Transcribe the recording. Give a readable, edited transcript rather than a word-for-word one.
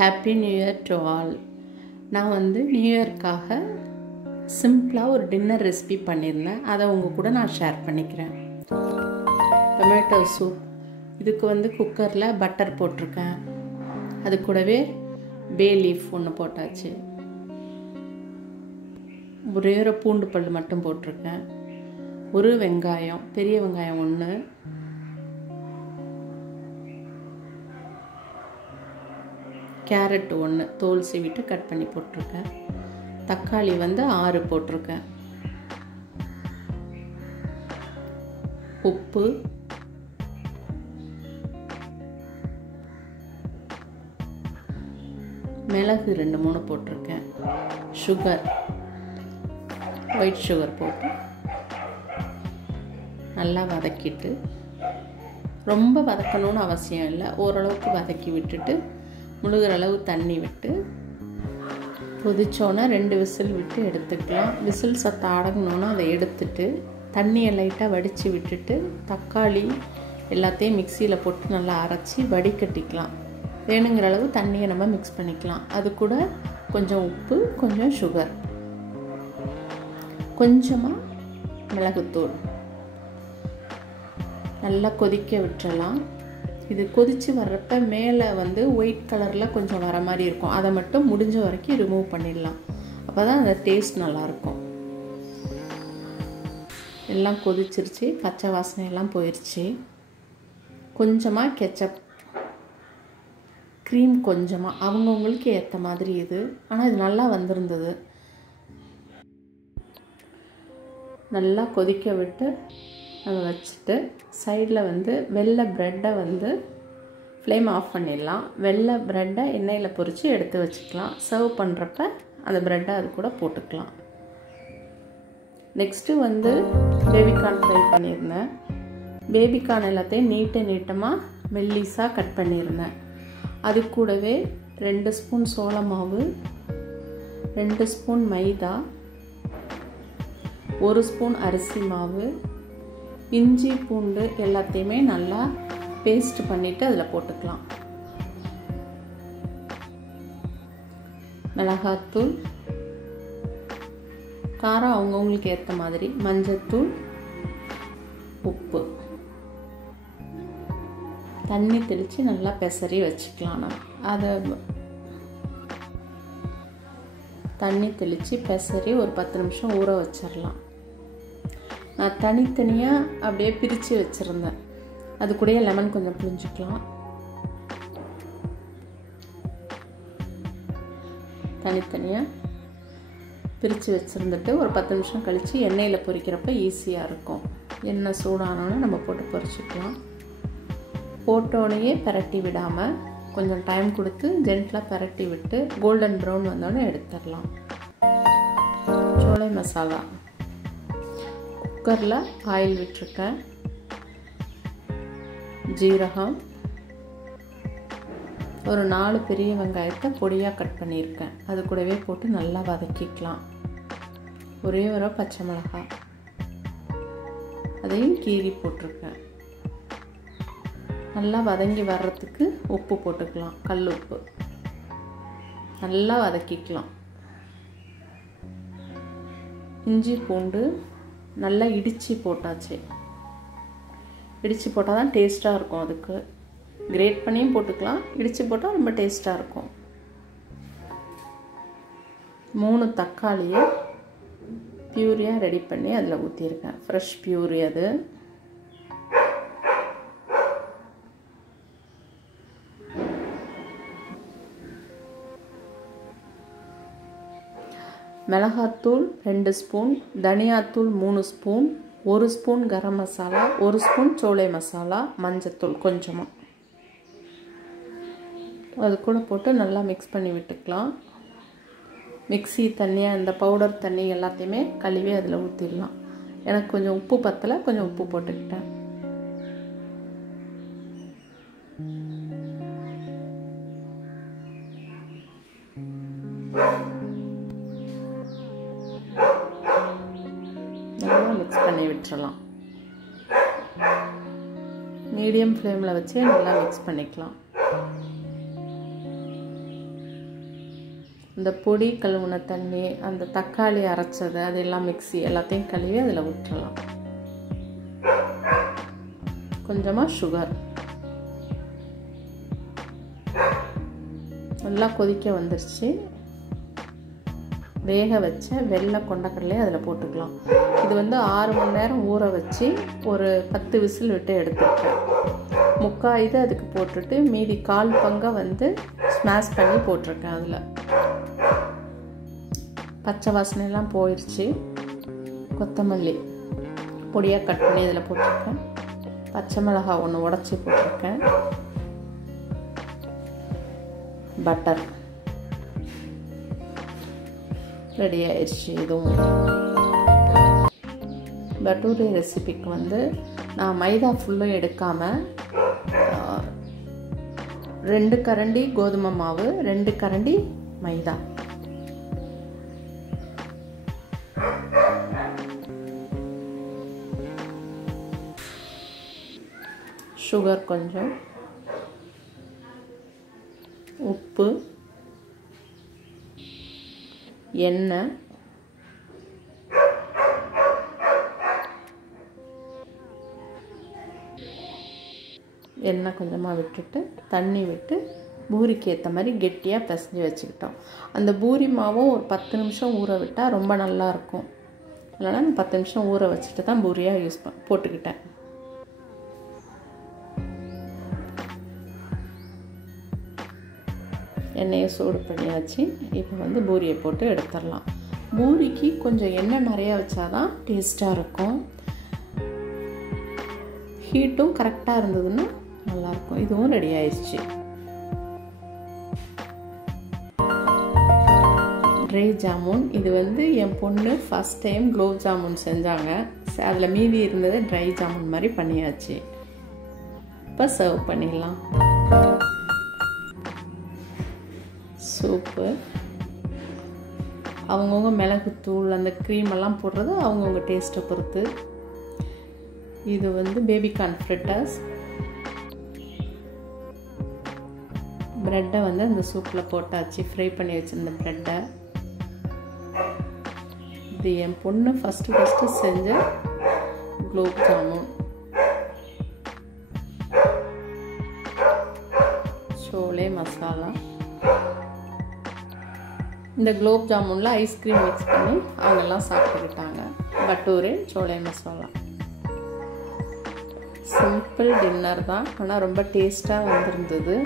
Happy new year to all. நான் new இயர்க்காக சிம்பிளாக ஒரு டின்னர் ரெசிபி பண்ணியிருந்தேன். அதை உங்கள் கூட நான் ஷேர் பண்ணிக்கிறேன். Tomato soup. இதுக்கு குக்கரில் பட்டர் போட்டிருக்கேன். அது கூடவே பே லீஃப் ஒன்று போட்டாச்சு. ஒரே ஒரு பூண்டு பல் மட்டும் போட்டிருக்கேன். ஒரு வெங்காயம், பெரிய வெங்காயம் ஒன்று, கேரட் ஒன்று தோல் சீவிட்டு கட் பண்ணி போட்டிருக்கேன். தக்காளி 6 போட்டிருக்கேன். உப்பு, மிளகு 2-3 போட்டிருக்கேன். சுகர், ஒயிட் சுகர் போட்டு நல்லா வதக்கிட்டு, ரொம்ப வதக்கணும்னு அவசியம் இல்லை, ஓரளவுக்கு வதக்கி விட்டுட்டு முழுகிற அளவு தண்ணி விட்டு கொதிச்சோன்னா 2 விசில் விட்டு எடுத்துக்கலாம். விசில் சத்தம் அடங்கணுன்னா அதை எடுத்துட்டு தண்ணியை லைட்டாக வடித்து விட்டுட்டு தக்காளி எல்லாத்தையும் மிக்சியில் போட்டு நல்லா அரைச்சி வடிகட்டிக்கலாம். வேணுங்கிற அளவு தண்ணியை நம்ம மிக்ஸ் பண்ணிக்கலாம். அது கூட கொஞ்சம் உப்பு, கொஞ்சம் சுகர், கொஞ்சமாக மிளகுத்தூள் நல்லா கொதிக்க விட்டுறலாம். இது கொதித்து வர்றப்ப மேலே ஒயிட் கலரில் கொஞ்சம் வர மாதிரி இருக்கும். அதை மட்டும் முடிஞ்ச வரைக்கும் ரிமூவ் பண்ணிடலாம். அப்போ தான் அந்த டேஸ்ட் நல்லாயிருக்கும். எல்லாம் கொதிச்சிருச்சு, பச்சை வாசனை எல்லாம் போயிடுச்சு. கொஞ்சமாக கெச்சப், க்ரீம் கொஞ்சமாக, அவங்கவுங்களுக்கு ஏற்ற மாதிரி இது. ஆனால் இது நல்லா வந்திருந்தது. நல்லா கொதிக்க விட்டு நம்ம வச்சுட்டு சைடில் வெள்ளை ப்ரெட்டை ஃப்ளேம் ஆஃப் பண்ணிடலாம். வெள்ளை ப்ரெட்டை எண்ணெயில் பொரித்து எடுத்து வச்சுக்கலாம். சர்வ் பண்ணுறப்ப அந்த ப்ரெட்டை அது கூட போட்டுக்கலாம். நெக்ஸ்ட்டு பேபிகார்ன் ஃப்ரை பண்ணியிருந்தேன். பேபிகார்ன் எல்லாத்தையும் நீட்டமாக மெல்லிஸாக கட் பண்ணியிருந்தேன். அது கூடவே 2 ஸ்பூன் சோள மாவு, 2 ஸ்பூன் மைதா, 1 ஸ்பூன் அரிசி மாவு, இஞ்சி பூண்டு எல்லாத்தையுமே நல்லா பேஸ்ட் பண்ணிவிட்டு அதில் போட்டுக்கலாம். மிளகாத்தூள், காரம் அவங்கவுங்களுக்கு ஏற்ற மாதிரி, மஞ்சத்தூள், உப்பு, தண்ணி தெளித்து நல்லா பெசரி வச்சுக்கலாம். அதை தண்ணி தெளித்து பெசரி ஒரு 10 நிமிஷம் ஊற வச்சிடலாம். நான் தனித்தனியாக அப்படியே பிரித்து வச்சுருந்தேன். அது கூடயே லெமன் கொஞ்சம் புழிஞ்சிக்கலாம். தனித்தனியாக பிரித்து வச்சுருந்துட்டு ஒரு 10 நிமிஷம் கழித்து எண்ணெயில் பொரிக்கிறப்ப ஈஸியாக இருக்கும். எண்ணெய் சூடானோன்னு நம்ம போட்டு பொரிச்சிக்கலாம். போட்டோடனே பரட்டி விடாமல் கொஞ்சம் டைம் கொடுத்து ஜென்டலாக பரட்டி விட்டு கோல்டன் ப்ரௌன் வந்தோடனே எடுத்துடலாம். சோலை மசாலா. குக்கரில் ஆயில் விட்டுருக்கேன். ஜீரகம், ஒரு 4 பெரிய வெங்காயத்தை பொடியாக கட் பண்ணியிருக்கேன். அது கூடவே போட்டு நல்லா வதக்கிக்கலாம். ஒரே ஒரு பச்சை மிளகாய் அதையும் கீறி போட்டிருக்கேன். நல்லா வதங்கி வர்றதுக்கு உப்பு போட்டுக்கலாம், கல் உப்பு. நல்லா வதக்கிக்கலாம். இஞ்சி பூண்டு நல்லா இடித்து போட்டாச்சு. இடித்து போட்டால் தான் டேஸ்ட்டாக இருக்கும். அதுக்கு கிரேட் பண்ணியும் போட்டுக்கலாம், இடித்து போட்டால் ரொம்ப டேஸ்ட்டாக இருக்கும். 3 தக்காளியை பியூரியாக ரெடி பண்ணி அதில் ஊற்றியிருக்கேன். ஃப்ரெஷ் பியூரி அது. மிளகாத்தூள் 2 ஸ்பூன், தனியாத்தூள் 3 spoon, 1 spoon garam masala, 1 spoon சோளை masala, மஞ்சத்தூள் கொஞ்சமாக அது கூட போட்டு நல்லா மிக்ஸ் பண்ணி விட்டுக்கலாம். மிக்ஸி தண்ணியாக இந்த பவுடர் தண்ணி எல்லாத்தையுமே கழுவி அதில் ஊற்றிடலாம். எனக்கு கொஞ்சம் உப்பு பத்தலை, கொஞ்சம் உப்பு போட்டுக்கிட்டேன். நல்லா மிக்ஸ் பண்ணி விட்டுறலாம். மீடியம் ஃப்ளேமில் வச்சு நல்லா மிக்ஸ் பண்ணிக்கலாம். இந்த பொடி கழுவுன தண்ணி, அந்த தக்காளி அரைச்சது, அதெல்லாம் மிக்ஸி எல்லாத்தையும் கழுவி அதில் விட்டுறலாம். கொஞ்சமாக சுகர். நல்லா கொதிக்க வந்துருச்சு. வேக வச்ச வெள்ளை கொண்டக்கடலையை அதில் போட்டுக்கலாம். இது வந்து 6 மணி நேரம் ஊற வச்சு ஒரு 10 விசில் விட்டு எடுத்துருக்கேன். முக்கால் இது அதுக்கு போட்டுட்டு மீதி 1/4 பங்கை வந்து ஸ்மாஷ் பண்ணி போட்டிருக்கேன். அதில் பச்சை வாசனையெல்லாம் போயிடுச்சு. கொத்தமல்லி பொடியாக கட் பண்ணி இதில் போட்டிருக்கேன். பச்சை மிளகாய் ஒன்று உடச்சி போட்டிருக்கேன். பட்டர் ரெடி ஆயிடுச்சு. இதுவும் பட்டூரி ரெசிபிக்கு வந்து நான் மைதா ஃபுல்லும் எடுக்காமல் 2 கரண்டி கோதுமை மாவு, 2 கரண்டி மைதா, சுகர் கொஞ்சம், உப்பு, எண்ணெய், எண்ணெய் கொஞ்சமாக விட்டுட்டு தண்ணி விட்டு பூரிக்கு ஏற்ற மாதிரி கெட்டியாக பிசைஞ்சு வச்சுக்கிட்டோம். அந்த பூரி மாவும் ஒரு 10 நிமிஷம் ஊற விட்டால் ரொம்ப நல்லாயிருக்கும். இல்லைனா நான் 10 நிமிஷம் ஊற வச்சுட்டு தான் பூரியாக போட்டுக்கிட்டேன். எண்ணெயை சூடு பண்ணியாச்சு. இப்போ வந்து பூரியை போட்டு எடுத்துடலாம். பூரிக்கு கொஞ்சம் எண்ணெய் நிறையா வச்சாதான் டேஸ்ட்டாக இருக்கும். ஹீட்டும் கரெக்டாக இருந்ததுன்னா நல்லாயிருக்கும். இதுவும் ரெடி ஆயிடுச்சு. ட்ரை ஜாமுன். இது வந்து என் பொண்ணு ஃபஸ்ட் டைம் குலோப் ஜாமுன் செஞ்சாங்க. அதில் மீதி இருந்ததை ட்ரை ஜாமுன் மாதிரி பண்ணியாச்சு. இப்போ சர்வ் பண்ணிடலாம். சூப்பர். அவங்கவுங்க மிளகுத்தூள் அந்த க்ரீமெல்லாம் போடுறது அவங்கவுங்க டேஸ்ட்டை பொறுத்து. இது வந்து பேபிகார்ன் ஃப்ரிட்டர்ஸ். ப்ரெட்டை வந்து அந்த சூப்பில் போட்டாச்சு. ஃப்ரை பண்ணி வச்சுருந்த ப்ரெட்டை. இது என் பொண்ணு ஃபஸ்ட்டு செஞ்ச குலோப் ஜாமுன். சோலே மசாலா. இந்த குலோப் ஜாமுனில் ஐஸ்கிரீம் மிக்ஸ் பண்ணி அவங்கெல்லாம் சாப்பிட்டுக்கிட்டாங்க. பட்டூரே சோலே மசாலா. சிம்பிள் டின்னர் தான், ஆனால் ரொம்ப டேஸ்ட்டாக வந்திருந்தது.